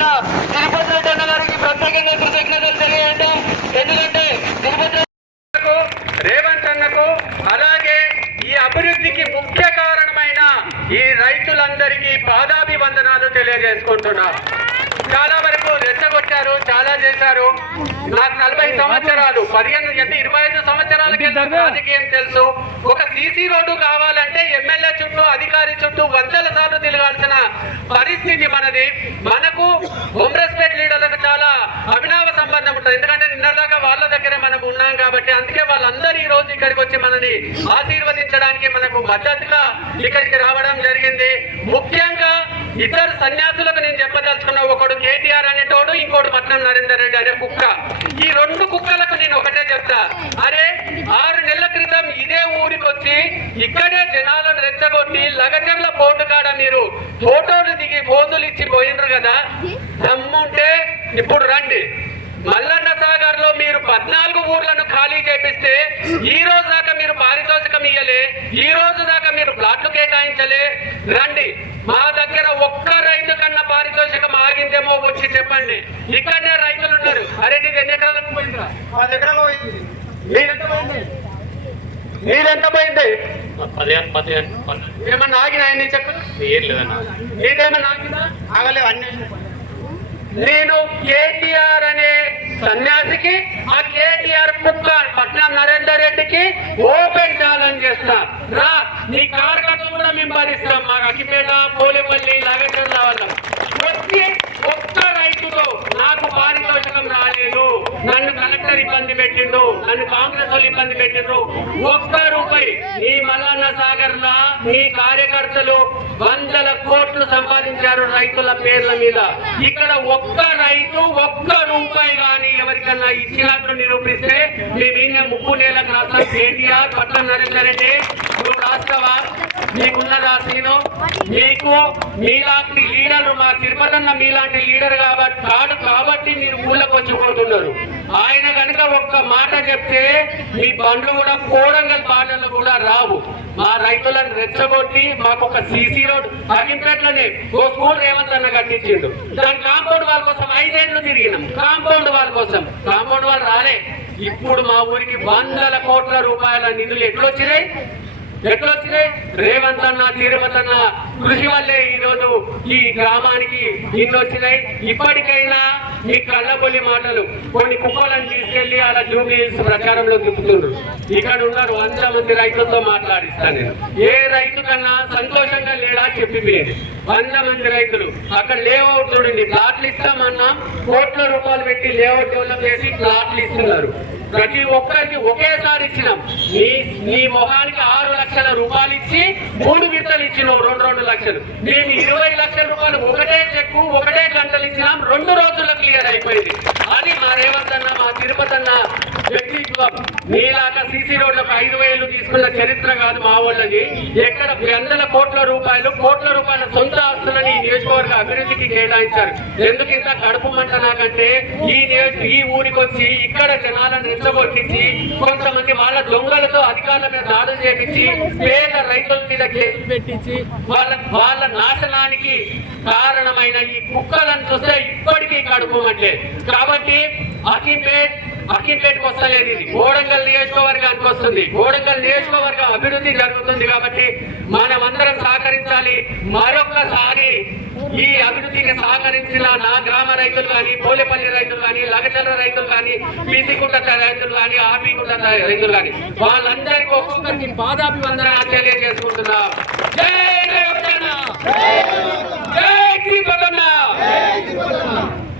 చేసిన తిరుపతి రెడ్డి అన్న గారికి ప్రత్యేకంగా కృతజ్ఞతలు తెలియజేయడం. ఎందుకంటే తిరుపతి రేవంత్ అన్నకు అలాగే ఈ అభివృద్ధికి ముఖ్య కారణమైన ఈ రైతులందరికీ పాదాభివందనాలు తెలియజేసుకుంటున్నా. చాలా వరకు రెచ్చగొచ్చారు, చాలా చేశారు. నాకు 40 సంవత్సరాలు 25 సంవత్సరాల కింద రాజకీయం తెలుసు. ఒక సీసీ రోడ్డు కావాలంటే ఎమ్మెల్యే చుట్టూ అధికారి చుట్టూ వందల సార్లు తిరగాల్సిన పరిస్థితి మనది. మనకు కాంగ్రెస్పేట్ లీడర్లకు చాలా అభినవ సంబంధం ఉంటుంది. ఎందుకంటే నిన్నదాకా వాళ్ళ దగ్గరే మనం ఉన్నాం కాబట్టి. అందుకే వాళ్ళందరూ ఈ రోజు ఇక్కడికి వచ్చి మనని ఆశీర్వదించడానికి మనకు మద్దతుగా ఇక్కడికి రావడం జరిగింది. ముఖ్యంగా ఇద్దరు సన్యాసులకు నేను చెప్పదలుచుకున్నా. ఒకడు కేటీఆర్ అనేటోడు, ఇంకోటి పట్నం నరేందర్ రెడ్డి అనే కుక్క. ఈ 2 కుక్కలకు నేను ఒకటే చెప్తా. అరే 6 నెలల క్రితం ఇదే ఊరికి వచ్చి ఇక్కడే జనాలను రెచ్చగొట్టి లగచర్ల బోర్డు కాడ మీరు ఫోటోలు దిగి ఫోజులు ఇచ్చి పోయినరు కదా. దమ్ముంటే ఇప్పుడు రండి. మల్లన్న సాగర్ లో మీరు 14 ఊర్లను ఖాళీ చేపిస్తే ఈ రోజు దాకా మీరు పారితోషికం ఇయ్యలే, ఈ రోజు దాకా మీరు ప్లాట్లు కేటాయించలే. రండి, మా దగ్గర ఒక్క రైతు కన్నా పారితోషికం ఆగిందేమో వచ్చి చెప్పండి. ఇక్కడనే రైతులు ఉన్నారు. అరే నీకు ఎన్ని ఎకరాలకు పోయిందిరా? 10 ఎకరాలు పోయింది. నీరెంత పోయింది? 15 ఏమన్నా ఆగినాయని చెప్పు. నీదేమన్నా ఆగిందా? ఆగలేవు అన్ని. నేను కేటీఆర్ అనే సన్యాసికి, ఆ కేటీఆర్ కుక్క పట్నం నరేందర్ రెడ్డికి ఓపెన్ ఛాలెంజ్ చేస్తా. రా, నీ కార్ ఖర్చు కూడా మేము భరిస్తాం. మాకు అకిపేట, పోలేపల్లి, లగచర్ల వాళ్ళం వచ్చి ఒక్క రైతుతో నాకు పారితోషికం రాలేదు, నన్ను కలెక్టర్ ఇబ్బంది పెట్టిండు, నన్ను కాంగ్రెస్ వాళ్ళు ఇబ్బంది పెట్టిండ్రు, ఒక్క రూపాయి ఈ మల్లన్న సాగర్ లా నీ కార్యకర్తలు వందల కోట్లు సంపాదించారు రైతుల పేర్ల మీద. ఇక్కడ ఒక్క రైతు ఒక్క రూపాయి కానీ ఎవరికన్నా ఇచ్చినట్లు నిరూపిస్తే మేము ముప్పు నేలకు రాష్ట్రం కేటీఆర్ పట్నం నరేందర్ రెడ్డి నువ్వు రాష్ట్రవా? మీకున్న రాశీను మీకు మీలాంటి లీడర్, మా తిరుపతి అన్న మీలాంటి లీడర్ కాబట్టి మీరు ఊళ్ళకి వచ్చిపోతున్నారు. ఆయన కనుక ఒక్క మాట చెప్తే మీ బండ్లు కూడా కోడంగల్ బాటలు కూడా రావు. మా రైతులను రెచ్చగొట్టి మాకు ఒక సీసీ రోడ్ అగింపేట్లనే ఓ స్కూల్ రేవంత్ అన్న కట్టించిండు. దాని కాంపౌండ్ వాళ్ళ కోసం 5 ఏళ్ళు తిరిగినాం. కాంపౌండ్ వాళ్ళ కోసం కాంపౌండ్ వాళ్ళు రాలే. ఇప్పుడు మా ఊరికి వందల కోట్ల రూపాయల నిధులు ఎట్లొచ్చినాయి? రేవంత్ అన్న, తిరుపతి అన్న కృషి వల్లే ఈరోజు ఈ గ్రామానికి ఇన్ని వచ్చినాయి. ఇప్పటికైనా మీ కళ్ళబొల్లి మాటలు కొన్ని కుక్కలను తీసుకెళ్లి అలా జూబ్లీహిల్స్ ప్రచారంలో తిప్పుతున్నారు. ఇక్కడ ఉన్నారు 100 మంది రైతులతో మాట్లాడిస్తాను నేను. ఏ రైతు కన్నా సంతోషంగా లేడా చెప్పిపోయింది. 100 మంది రైతులు అక్కడ లేఅవుట్ చూడండి, ప్లాట్లు ఇస్తామన్నా కోట్ల రూపాయలు పెట్టి లేఅవుట్ డెవలప్ చేసి ప్లాట్లు ఇస్తున్నారు. ప్రతి ఒక్కరికి ఒకేసారి ఇచ్చినాం. నీ మొహానికి 6 లక్షల రూపాయలు ఇచ్చి 3 విడతలు ఇచ్చినాం, 2 లక్షలు. మేము 20 లక్షల రూపాయలు ఒకటే చెక్కు ఒకటే గంటలు ఇచ్చినాం, 2 రోజుల్లో క్లియర్ అయిపోయింది. అది మా రేవంత్ అన్న, మా తిరుపతి అన్న వ్యక్తిత్వం. నీలాగా సీసీ రోడ్లకు 5,000 తీసుకున్న చరిత్ర కాదు మా వాళ్ళది. ఎక్కడ వందల కోట్ల రూపాయల సొంత ఆస్తులని నియోజకవర్గ అభివృద్ధికి కేటాయించారు. ఎందుకు ఇంత కడుపు మంట నాకంటే ఈ ఊరికి వచ్చి ఇక్కడ జనాలను రెచ్చగొట్టించి కొంతమంది వాళ్ళ దొంగలతో అధికారుల మీద దాడులు చేపించి పేద రైతుల మీద కేసులు పెట్టించి వాళ్ళ నాశనానికి కారణమైన ఈ కుక్కలను చూస్తే ఇప్పటికీ కడుపు మంటలే. కాబట్టి అఖింపేటకు వస్తలేదు, ఇది కోడంగల్ నియోజకవర్గానికి వస్తుంది. కోడంగల్ నియోజకవర్గ అభివృద్ధి జరుగుతుంది కాబట్టి మనమందరం సహకరించాలి. మరొక్కసారి ఈ అభివృద్ధికి సహకరించిన నా గ్రామ రైతులు కానీ, పోలేపల్లి రైతులు కానీ, లగచర్ల రైతులు కానీ, పీతికుంట రైతులు కానీ, ఆపికుంట రైతులు కానీ వాళ్ళందరికీ ఒక్కొక్కరికి పాదాభివందనాలు తెలియజేసుకుంటున్నా. జై రేవంత్ అన్న, జై తిరుపతి అన్న.